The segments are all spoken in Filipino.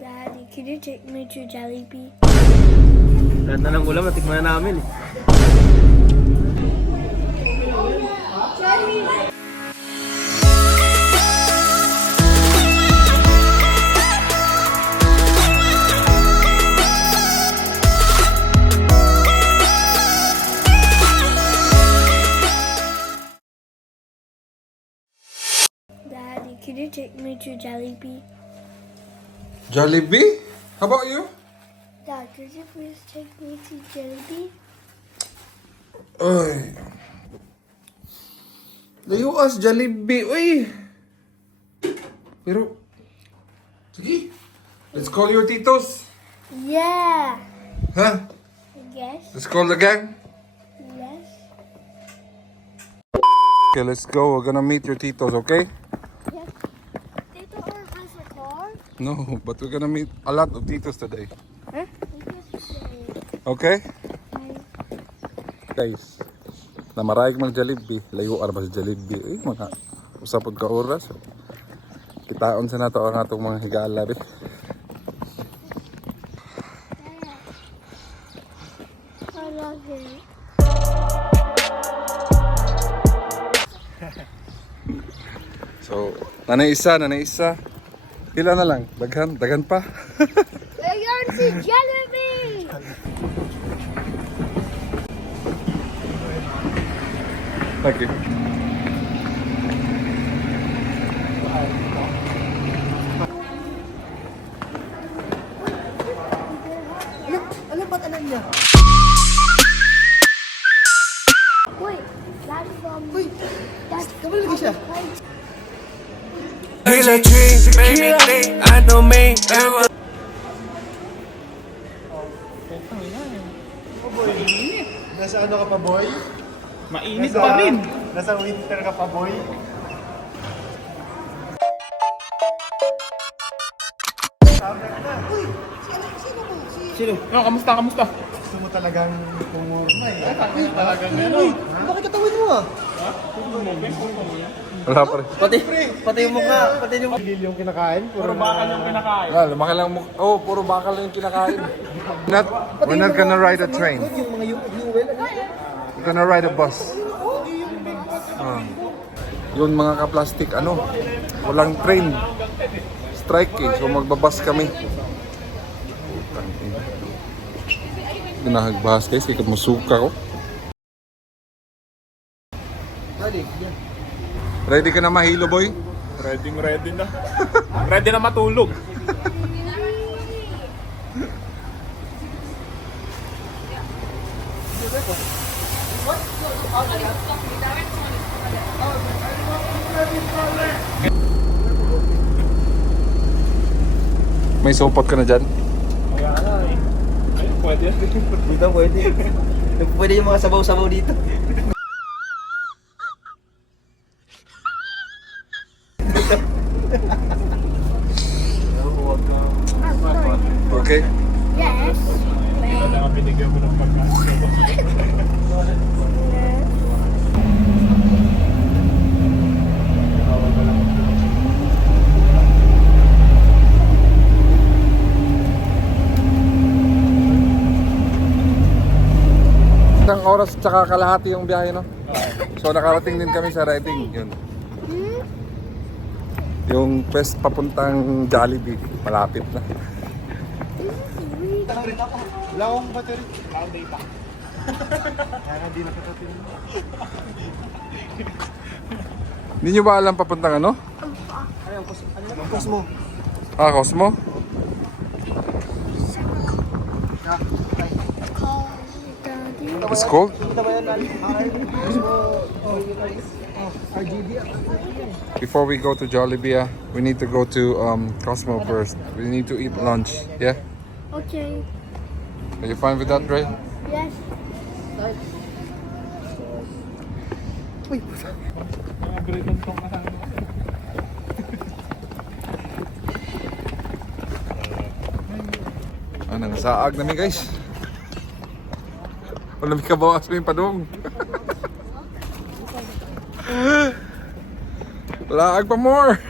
Daddy, can you take me to Jollibee? Lahat na ng ulam, natikman na namin eh. Daddy, can you take me to Jollibee? Jollibee? How about you? Dad, could you please take me to Jollibee? Ay. Layuas, Jollibee. Uy! Pero, sige. Let's call your titos. Yeah. Huh? Yes. Let's call the gang. Yes. Okay, let's go. We're gonna meet your titos, okay? Yes. Tito has a car? No, but we're gonna meet a lot of titos today. Huh? Okay? Guys, na marayag mag Jollibee, layo ar mas Jollibee. Eh, mga usapod ka oras. Kitaon sa nato ang atong mga higala rin. I love it. So, nanay isa. Pila na lang, daghan pa. We're going to Jollibee! Thank you. Ano ba't alam niya? Wait, that's from... Uy, That's kabal lagi siya. These are dreams that make me think I know me. Nasa ano ka pa, boy? Mainit pa rin. Nasa winter ka pa, boy? Sino? Oh, kamusta? Gusto mo talagang pumurma eh. Talagang ano? Bakit tatawin mo ah? Wala pa rin. Pati yung mukha, pati yung... Gilil yung kinakain. Puro bakal yung kinakain. Wala, lumaki lang mo. Oh, puro bakal lang yung kinakain. We're not gonna ride a train. Yung mga fuel. We're gonna ride a bus. Yun mga ka-plastic, ano? Walang train. Strike eh. So magbabas kami. Ginahagbahas guys, kaya masuka ko. Ready ka na mahilo, boy? Ready na. Ready na matulog. May sopot ka na dyan? Kaya na eh. Ayun, pwede. Dito pwede. Pwede yung mga sabaw-sabaw dito. Okay? Yes. Wala nga binigyan mo ng pagkain. Isang oras tsaka kalahati yung biyahe, no? So nakarating din kami sa riding, yun. Yung quest papuntang Jollibee, malapit na. Wala akong battery. Round data. Kaya nga di nakatatin. Hindi nyo ba alam papuntang ano? Ang Cosmo. Ah, Cosmo? Call Daddy. It's cold? Punta ba yan? Cosmo. RGB. Before we go to Jollibee, we need to go to Cosmo first. We need to eat lunch, yeah? Okay. Are you fine with that, Ray? Yes. Mga breton tong kasama. Nangasaag namin guys. Wala may kabawas mo yung padong. Laag pa more.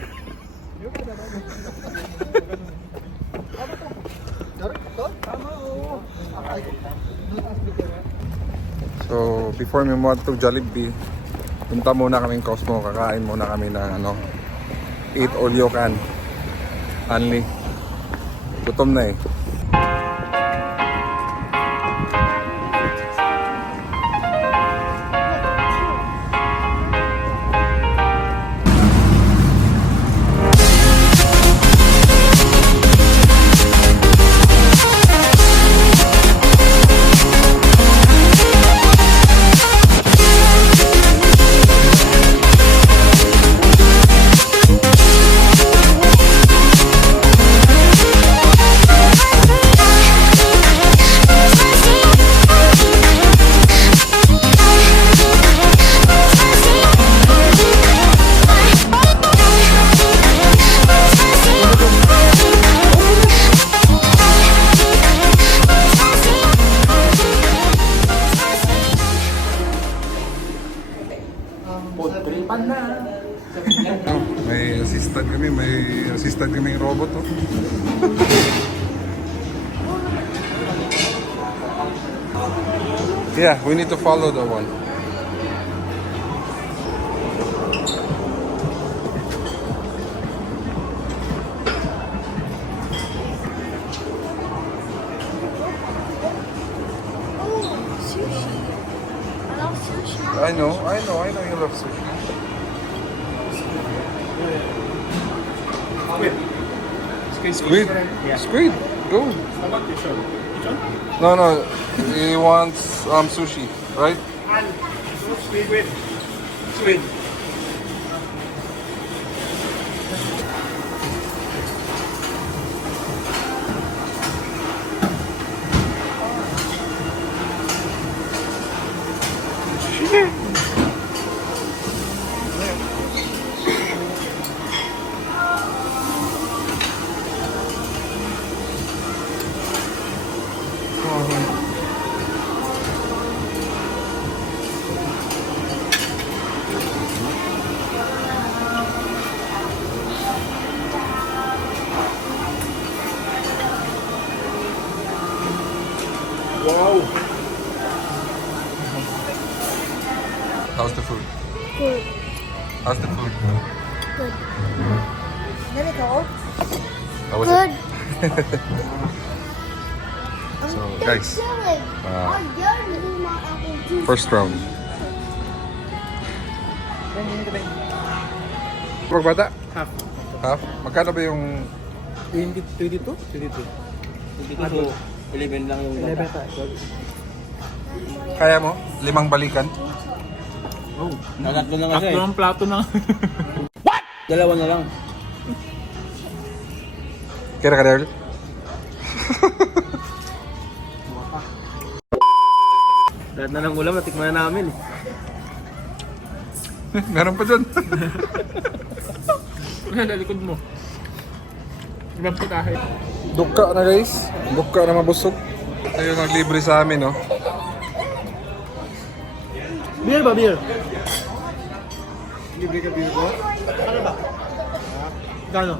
So, before we move to Jollibee, punta muna kaming Cosmo, kakain muna kami ng ano, eat all you can. Only. Gutom na eh. Oh, may assistant kami robot oh. Yeah, we need to follow the one. Sushi. I love sushi. I know you love sushi. Squid? Yeah. Squid, go. How about you, Sean? Sean? No, he wants sushi, right? Squid. Squid. Wow. How's the food? Good. How's the food? Good. Let it go. How was Good. So, guys, First. first round. Magbata? Half. Half? Magkano ba yung 22? 22. 22. 11 lang yung 11 bata. pa. kaya mo? 5 balikan? Oh. Tatlo na kasi. Tatlo ang plato na. Dalawa na lang. Kira ka, Daryl? Lahat na ng ulam, natikman na namin. Meron pa dun. Sa likod mo. Ibang putahe. Dukka na guys. Dukka na mabusog. Ayun ang libre sa amin, no? Beer ba, beer? Libre ka beer ko? Ano ba? Gano?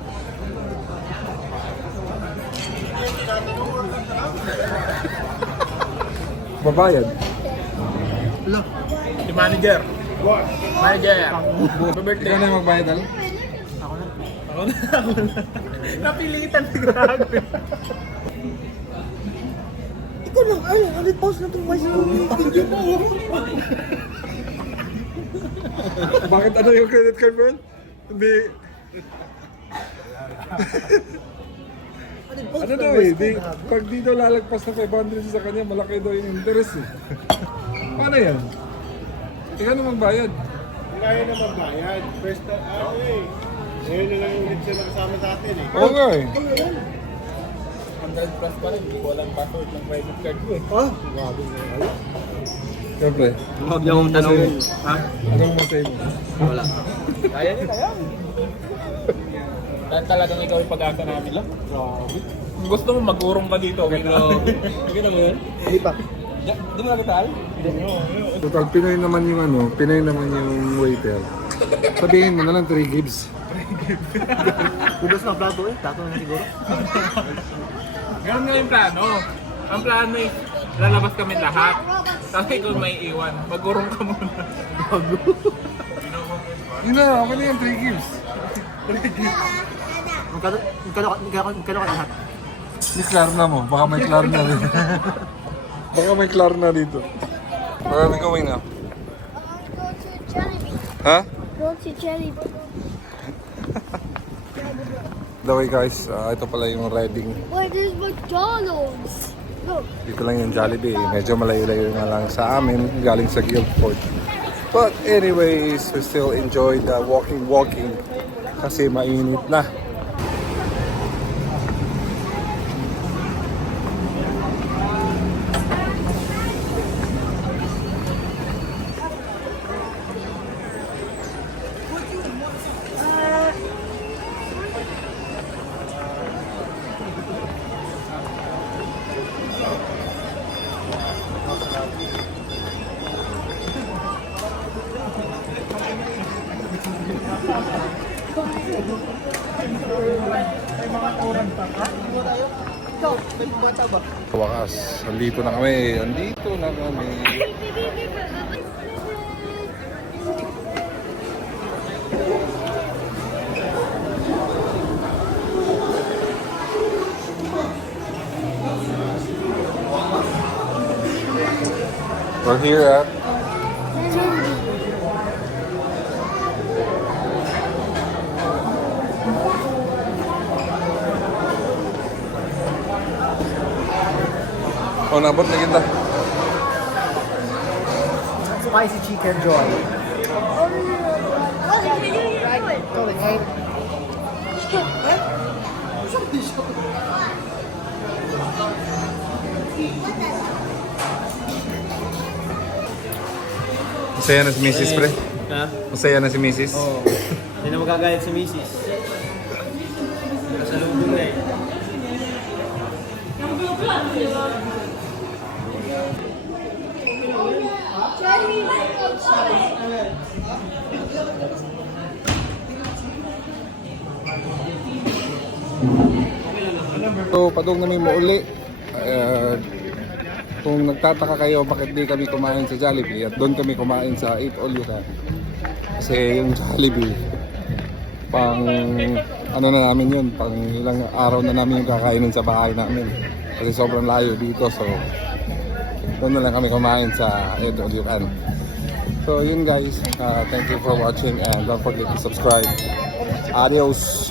Babayad. Wala. Si manager. Manager. Ikaw Birthday. na yung magbayad, Al? Ako na. Napilitan si Grago. Ikaw lang, ay, ulit pause na itong voice mo. Bakit ano yung credit card, Bel? Hindi. Ano daw eh, pag di daw lalagpas na 500 sa kanya, malaki daw yung interest eh. Paano yan? Ikaw na magbayad. Kaya na magbayad. First time, eh. Ngayon na lang ulit siya nakasama sa atin eh. Oo nga eh. 100 plus pa rin. Hindi ko alam password ng credit card ko eh. Oh, Siyempre. huwag niya mong tanongin. Ha? Anong masay mo? Wala. Kaya niya, kaya. Dahil talagang ikaw yung pag-asa namin lang. Grabe. Gusto mo mag-urong ka dito. Nakita mo yun? Hindi pa. Di mo nakita? Total, Pinoy naman yung ano, Pinoy naman yung waiter. Sabihin mo na lang 3 gives. Ubus na plato eh. Plato na siguro. Ganun nga yung plano. Ang plano eh, lalabas kami lahat. Sabi ko may iwan. Magurong ka muna. Yun na, ako na yan, 3 games. Magkano ka lahat? Ni Klarna mo, baka may Klarna rin. Baka may Klarna dito. Where are we going now? Go to Jollibee. Ha? Go to Jollibee. The way guys, ito pala yung Reading. Wait, there's McDonald's. Look. Dito lang yung Jollibee. Medyo malayo-layo nga lang sa amin, galing sa Guildford. But anyways, we still enjoy the walking kasi mainit na. Wakas, andito na kami. Andito na kami. We're here at oh, nabot na kita. Spicy chicken joy. Masaya na si Mrs. pre. Ha? Masaya na si Mrs. Oo. Hindi na magagalit si Mrs. Nasa lubong na eh. So, padung namin mo uli. Kung nagtataka kayo bakit di kami kumain sa Jollibee at doon kami kumain sa Eat All You Can. Kasi yung Jollibee, pang ano na namin yun, pang ilang araw na namin yung kakainin sa bahay namin. Kasi sobrang layo dito, so doon na lang kami kumain sa Eat All You Can. So yun guys, thank you for watching and don't forget to subscribe. Adios!